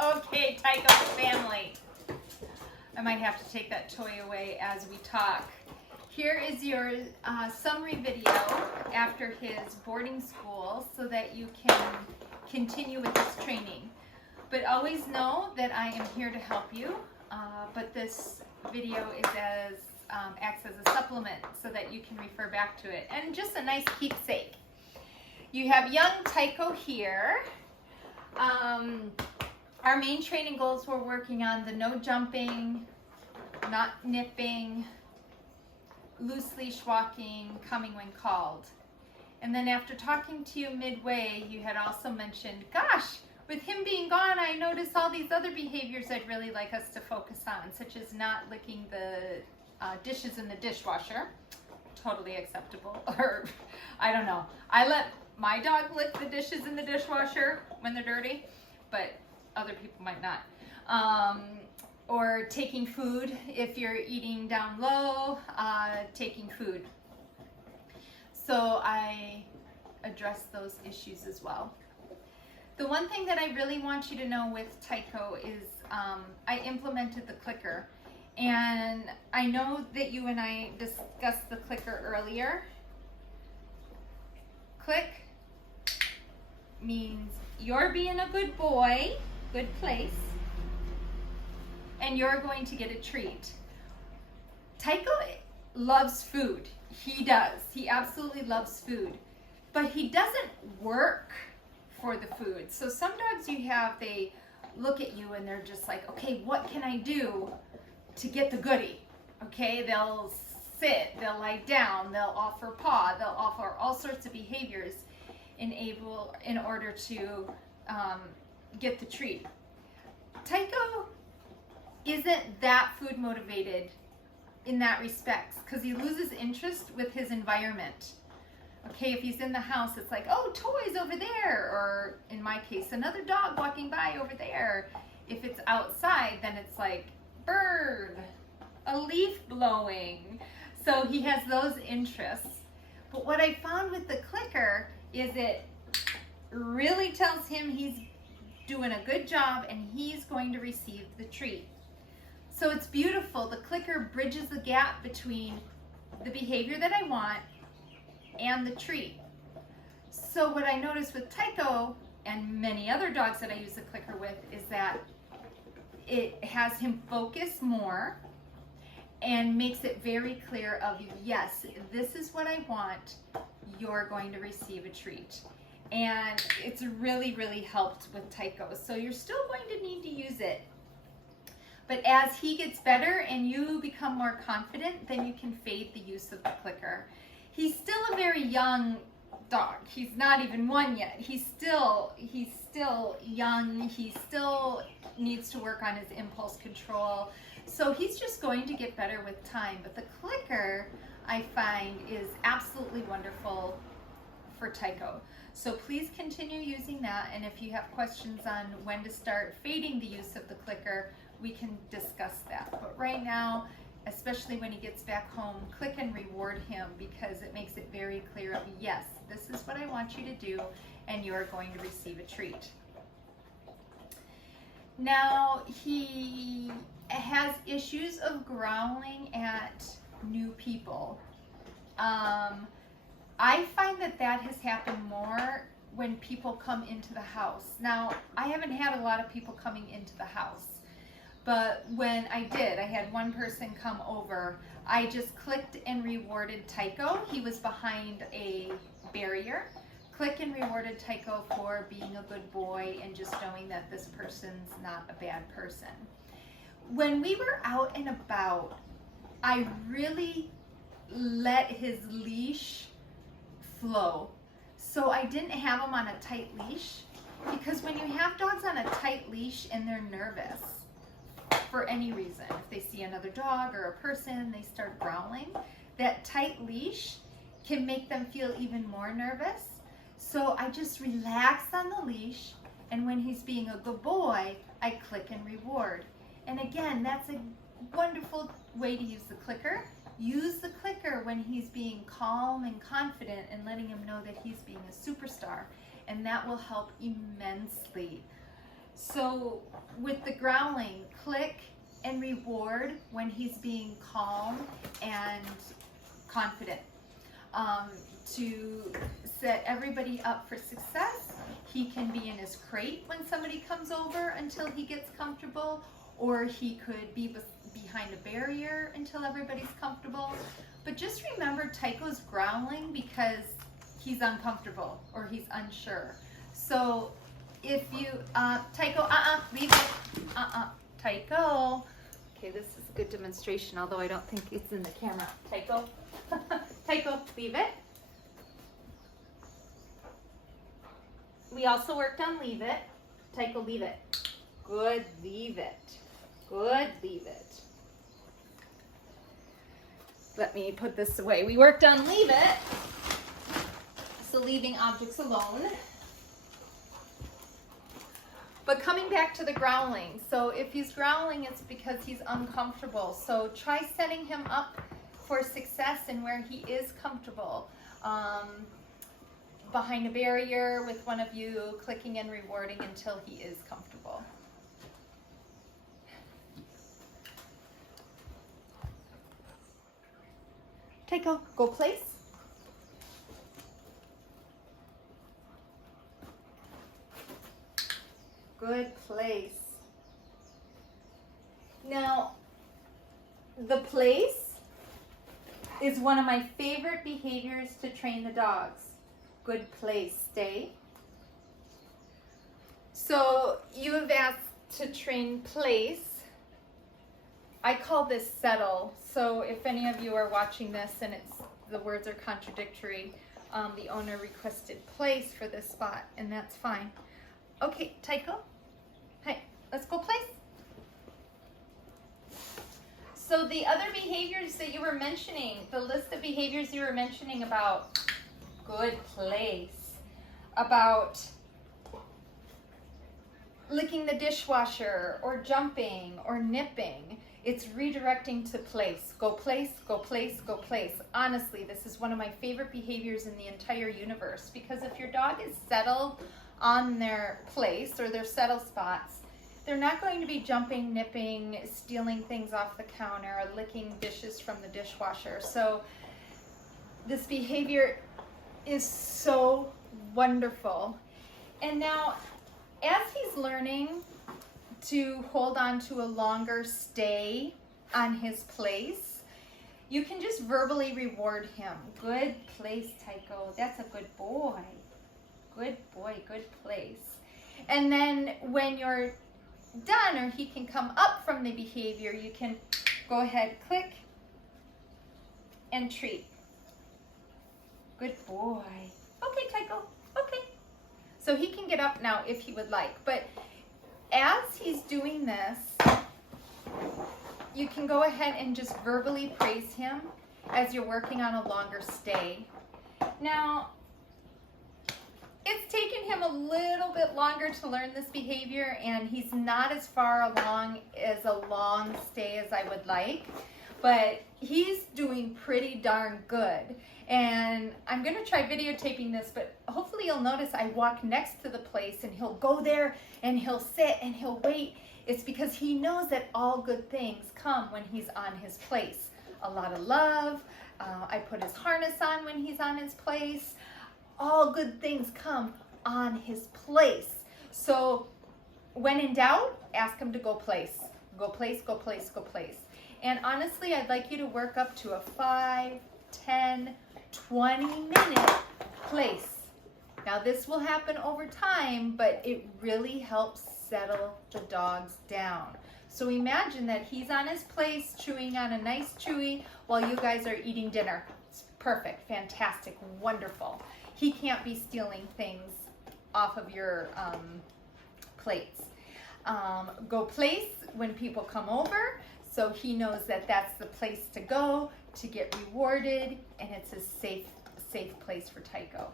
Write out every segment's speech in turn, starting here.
Okay, Tycho's family. I might have to take that toy away as we talk. Here is your summary video after his boarding school so that you can continue with this training. But always know that I am here to help you, but this video acts as a supplement so that you can refer back to it. And just a nice keepsake. You have young Tycho here. Our main training goals we're working on the no jumping, not nipping, loose leash walking, coming when called. And then after talking to you midway, you had also mentioned, gosh, with him being gone, I noticed all these other behaviors I'd really like us to focus on, such as not licking the dishes in the dishwasher. Totally acceptable. Or, I don't know. I let my dog lick the dishes in the dishwasher when they're dirty, but other people might not. Or taking food, if you're eating down low, taking food. So I address those issues as well. The one thing that I really want you to know with Tycho is I implemented the clicker. And I know that you and I discussed the clicker earlier. Click means you're being a good boy, good place, and you're going to get a treat. Tycho loves food. He does. He absolutely loves food. But he doesn't work for the food. So some dogs you have, they look at you and they're just like, okay, what can I do to get the goodie? Okay, they'll sit, they'll lie down, they'll offer paw, they'll offer all sorts of behaviors in order to get the treat. Tycho isn't that food motivated in that respect because he loses interest with his environment. Okay, if he's in the house, it's like, oh, toys over there, or in my case, another dog walking by over there. If it's outside, then it's like, bird, a leaf blowing. So he has those interests. But what I found with the clicker is it really tells him he's doing a good job and he's going to receive the treat. So it's beautiful. The clicker bridges the gap between the behavior that I want and the treat. So what I noticed with Tycho and many other dogs that I use the clicker with is that it has him focus more and makes it very clear of, yes, this is what I want, you're going to receive a treat. And it's really, really helped with Tycho. So you're still going to need to use it. But as he gets better and you become more confident, then you can fade the use of the clicker. He's still a very young dog. He's not even one yet. He's still young. He still needs to work on his impulse control. So he's just going to get better with time. But the clicker, I find, is absolutely wonderful for Tycho. So please continue using that. And if you have questions on when to start fading the use of the clicker, we can discuss that. But right now, especially when he gets back home, click and reward him because it makes it very clear of, yes, this is what I want you to do and you're going to receive a treat. Now, he has issues of growling at new people. I find that has happened more when people come into the house. Now, I haven't had a lot of people coming into the house. But when I did, I had one person come over. I just clicked and rewarded Tycho. He was behind a barrier. Click and rewarded Tycho for being a good boy and just knowing that this person's not a bad person. When we were out and about, I really let his leash flow. So I didn't have him on a tight leash because when you have dogs on a tight leash and they're nervous, for any reason, if they see another dog or a person, they start growling. That tight leash can make them feel even more nervous. So I just relax on the leash, and when he's being a good boy, I click and reward. And again, that's a wonderful way to use the clicker. Use the clicker when he's being calm and confident and letting him know that he's being a superstar, and that will help immensely. So with the growling, click and reward when he's being calm and confident. To set everybody up for success, he can be in his crate when somebody comes over until he gets comfortable, or he could be behind a barrier until everybody's comfortable. But just remember, Tycho's growling because he's uncomfortable or he's unsure. So if you, Tycho, leave it, Tycho. Okay, this is a good demonstration, although I don't think it's in the camera. Tycho, Tycho, leave it. We also worked on leave it. Tycho, leave it. Good, leave it. Good, leave it. Let me put this away. We worked on leave it. So leaving objects alone. But coming back to the growling. So if he's growling, it's because he's uncomfortable. So try setting him up for success in where he is comfortable. Behind a barrier with one of you, clicking and rewarding until he is comfortable. Tycho, go place. Good place. Now, the place is one of my favorite behaviors to train the dogs. Good place, stay. So you have asked to train place. I call this settle. So if any of you are watching this and the words are contradictory, the owner requested place for this spot, and that's fine. Okay, Tycho, hey, let's go place. So the other behaviors that you were mentioning, the list of behaviors you were mentioning about good place, about licking the dishwasher or jumping or nipping, it's redirecting to place. Go place, go place, go place. Honestly, this is one of my favorite behaviors in the entire universe, because if your dog is settled on their place or their settle spots, they're not going to be jumping, nipping, stealing things off the counter, or licking dishes from the dishwasher. So this behavior is so wonderful. And now, as he's learning to hold on to a longer stay on his place, you can just verbally reward him. Good place, Tycho. That's a good boy. Good boy, good place. And then when you're done, or he can come up from the behavior, you can go ahead, click, and treat. Good boy. Okay, Tycho. Okay. So he can get up now if he would like. But as he's doing this, you can go ahead and just verbally praise him as you're working on a longer stay. Now, it's taken him a little bit longer to learn this behavior, and he's not as far along as a long stay as I would like, but he's doing pretty darn good. And I'm going to try videotaping this, but hopefully you'll notice I walk next to the place and he'll go there and he'll sit and he'll wait. It's because he knows that all good things come when he's on his place. A lot of love. I put his harness on when he's on his place. All good things come on his place. So when in doubt, ask him to go place. Go place, go place, go place. And honestly, I'd like you to work up to a 5, 10, 20-minute place. Now this will happen over time, but it really helps settle the dogs down. So imagine that he's on his place chewing on a nice chewy while you guys are eating dinner. It's perfect, fantastic, wonderful. He can't be stealing things off of your plates. Go place when people come over, so he knows that that's the place to go to get rewarded, and it's a safe place for Tycho.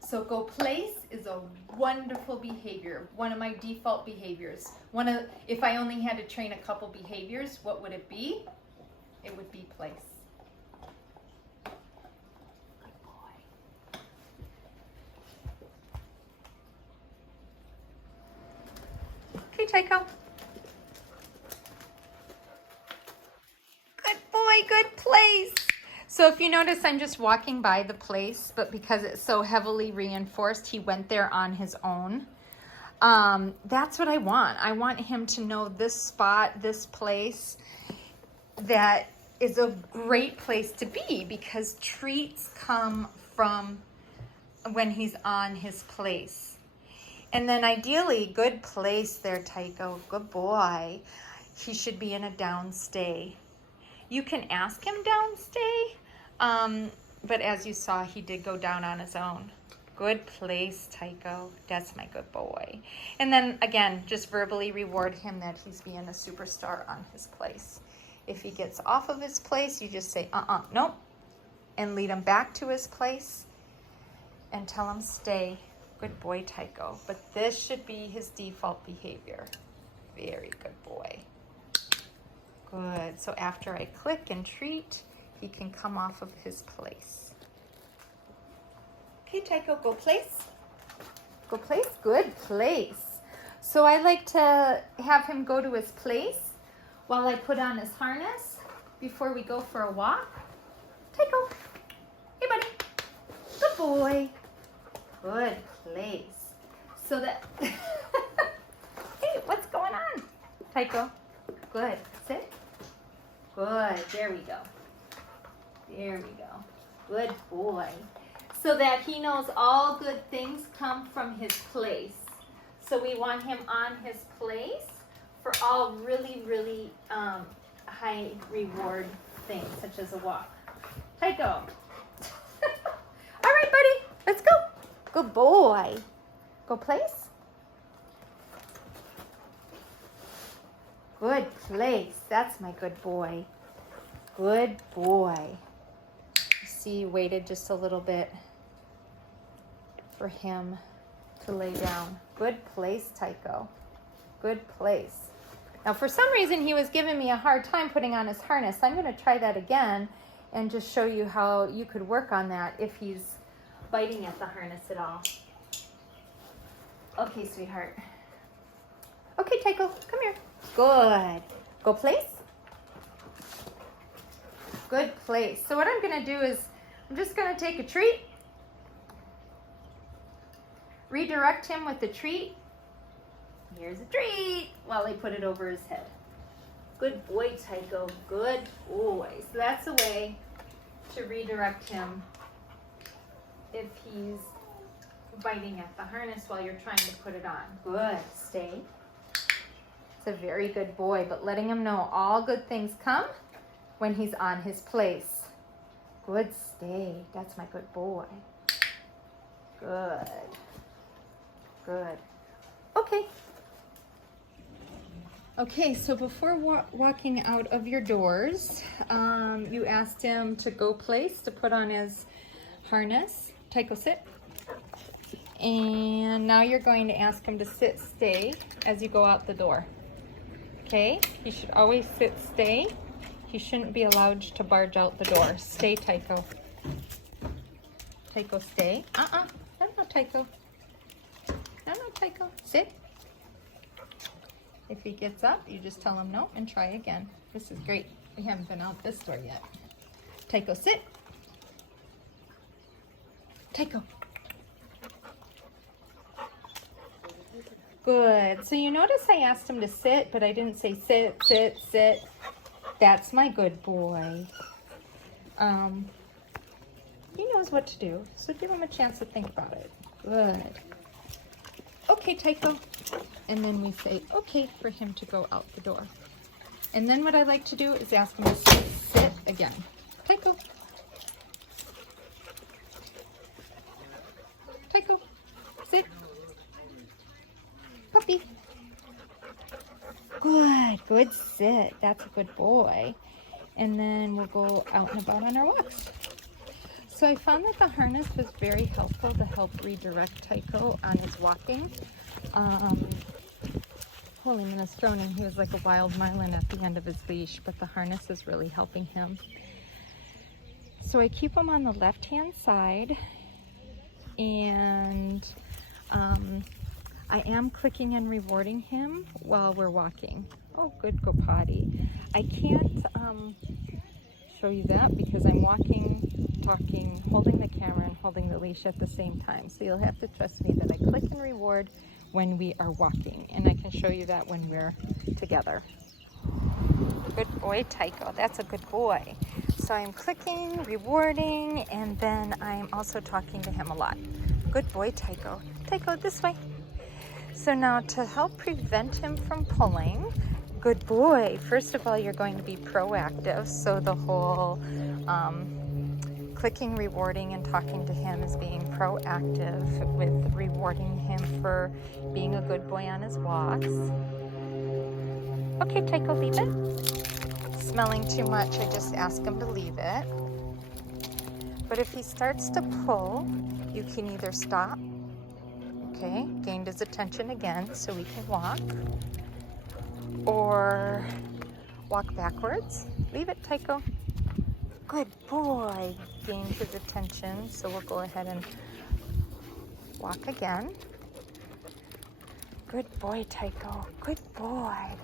So go place is a wonderful behavior, one of my default behaviors. If I only had to train a couple behaviors, what would it be? It would be place. Good boy. Okay, Tycho. Good boy, good place. So if you notice, I'm just walking by the place, but because it's so heavily reinforced, he went there on his own. That's what I want. I want him to know this spot, this place, that is a great place to be, because treats come from when he's on his place. And then ideally, good place there, Tycho. Good boy. He should be in a downstay. You can ask him downstay, but as you saw, he did go down on his own. Good place, Tycho. That's my good boy. And then again, just verbally reward him that he's being a superstar on his place. If he gets off of his place, you just say, nope, and lead him back to his place and tell him stay. Good boy, Tycho. But this should be his default behavior. Very good boy. Good. So after I click and treat, he can come off of his place. Okay, Tycho, go place. Go place. Good place. So I like to have him go to his place while I put on his harness before we go for a walk. Tycho. Hey, buddy. Good boy. Good place. So that... Hey, what's going on? Tycho. Good. Sit. Good. There we go. There we go. Good boy. So that he knows all good things come from his place. So we want him on his place for all really, really high reward things, such as a walk. Tycho. All right, buddy. Let's go. Good boy. Go place. Good place. That's my good boy. Good boy. See, you waited just a little bit for him to lay down. Good place, Tycho. Good place. Now, for some reason, he was giving me a hard time putting on his harness. I'm going to try that again and just show you how you could work on that if he's biting at the harness at all. Okay, sweetheart. Okay, Tycho, come here. Good. Go place. Good place. So what I'm going to do is I'm just going to take a treat, redirect him with the treat. Here's a treat while I put it over his head. Good boy, Tycho. Good boy. So that's a way to redirect him if he's biting at the harness while you're trying to put it on. Good. Stay. It's a very good boy, but letting him know all good things come when he's on his place. Good. Stay. That's my good boy. Good. Good. Okay. Okay, so before walking out of your doors, you asked him to go place to put on his harness. Tycho, sit. And now you're going to ask him to sit, stay as you go out the door. Okay? He should always sit, stay. He shouldn't be allowed to barge out the door. Stay, Tycho. Tycho, stay. No, Tycho. No, Tycho. Sit. If he gets up, you just tell him no and try again. This is great. We haven't been out this door yet. Tycho, sit. Tycho. Good. So you notice I asked him to sit, but I didn't say sit, sit, sit. That's my good boy. He knows what to do, so give him a chance to think about it. Good. Okay, Tycho. And then we say, okay, for him to go out the door. And then what I like to do is ask him to sit, sit again. Tycho. Tycho, sit. Puppy. Good, good sit. That's a good boy. And then we'll go out and about on our walks. So I found that the harness was very helpful to help redirect Tycho on his walking. Holy minestrone, he was like a wild marlin at the end of his leash, but the harness is really helping him. So I keep him on the left-hand side, and I am clicking and rewarding him while we're walking. Oh, good, go potty. I can't show you that because I'm walking, talking, holding the camera and holding the leash at the same time. So you'll have to trust me that I click and reward when we are walking, and I can show you that when we're together. Good boy, Tycho. That's a good boy. So I'm clicking, rewarding, and then I'm also talking to him a lot. Good boy, Tycho. Tycho, this way. So now to help prevent him from pulling, good boy. First of all, you're going to be proactive. So the whole clicking, rewarding, and talking to him is being proactive with rewarding him for being a good boy on his walks. Okay, Tycho, leave it. Smelling too much, I just ask him to leave it. But if he starts to pull, you can either stop, okay, gained his attention again so we can walk, or walk backwards. Leave it, Tycho. Good boy. Gained his attention, so we'll go ahead and walk again. Good boy, Tycho. Good boy.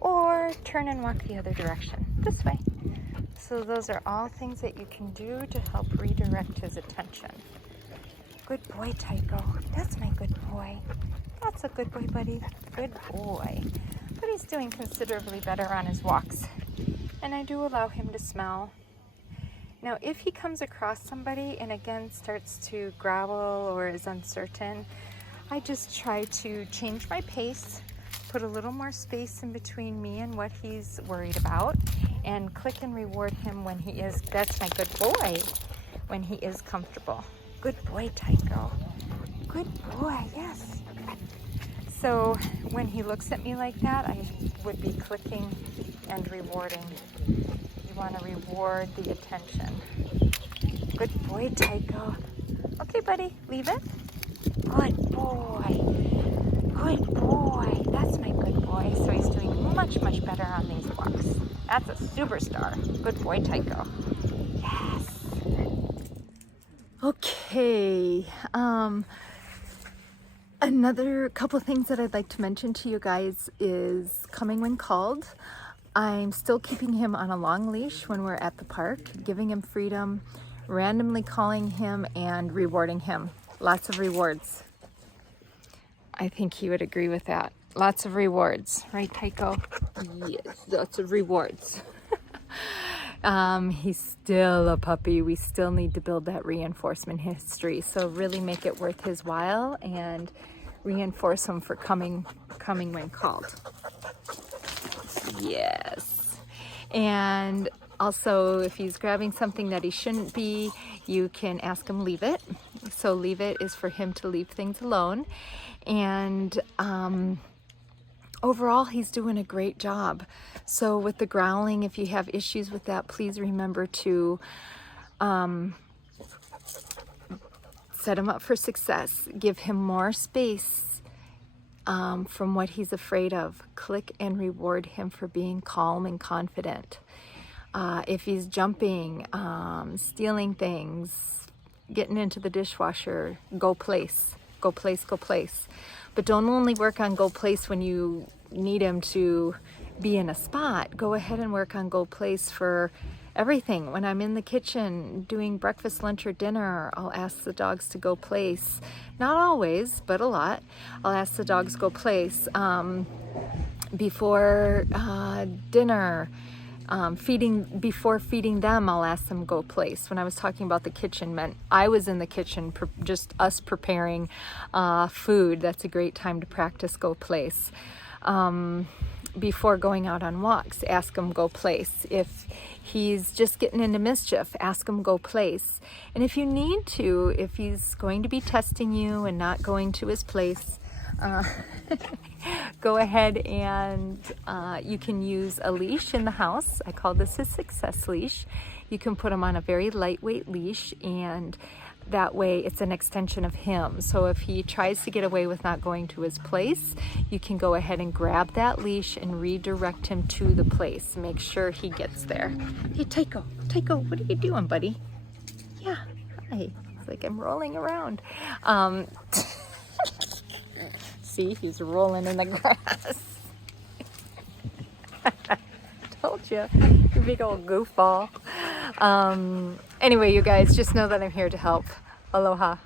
Or turn and walk the other direction, this way. So those are all things that you can do to help redirect his attention. Good boy, Tycho. That's my good boy. That's a good boy, buddy. Good boy. But he's doing considerably better on his walks. And I do allow him to smell. Now, if he comes across somebody and again starts to growl or is uncertain, I just try to change my pace, put a little more space in between me and what he's worried about, and click and reward him when he is, that's my good boy, when he is comfortable. Good boy, Tycho. Good boy, yes. So when he looks at me like that, I would be clicking and rewarding. You want to reward the attention. Good boy, Tycho. Okay, buddy, leave it. Good boy. Good boy. That's my good boy. So he's doing much, much better on these walks. That's a superstar. Good boy, Tycho. Yes. Okay. Another couple things that I'd like to mention to you guys is coming when called. I'm still keeping him on a long leash when we're at the park, giving him freedom, randomly calling him and rewarding him. Lots of rewards. I think he would agree with that. Lots of rewards, right, Tycho? Yes, lots of rewards. He's still a puppy. We still need to build that reinforcement history. So really make it worth his while and reinforce him for coming when called. Yes. And also, if he's grabbing something that he shouldn't be, you can ask him leave it. So leave it is for him to leave things alone. And overall, he's doing a great job. So with the growling, if you have issues with that, please remember to set him up for success. Give him more space from what he's afraid of. Click and reward him for being calm and confident. If he's jumping, stealing things, getting into the dishwasher, go place. Go place, go place. But don't only work on go place when you need him to be in a spot. Go ahead and work on go place for everything. When I'm in the kitchen doing breakfast, lunch, or dinner, I'll ask the dogs to go place. Not always, but a lot. I'll ask the dogs go place. Before dinner, before feeding them, I'll ask them go place. When I was talking about the kitchen, meant I was in the kitchen, just us preparing food. That's a great time to practice go place. Before going out on walks, ask him go place. If he's just getting into mischief, ask him go place. And if you need to, if he's going to be testing you and not going to his place, go ahead and you can use a leash in the house. I call this a success leash. You can put him on a very lightweight leash, and that way it's an extension of him. So if he tries to get away with not going to his place, you can go ahead and grab that leash and redirect him to the place. Make sure he gets there. Hey, Tycho, what are you doing, buddy? Yeah, hi. It's like I'm rolling around. See, he's rolling in the grass. Told you, you big old goofball. Anyway, you guys, just know that I'm here to help. Aloha.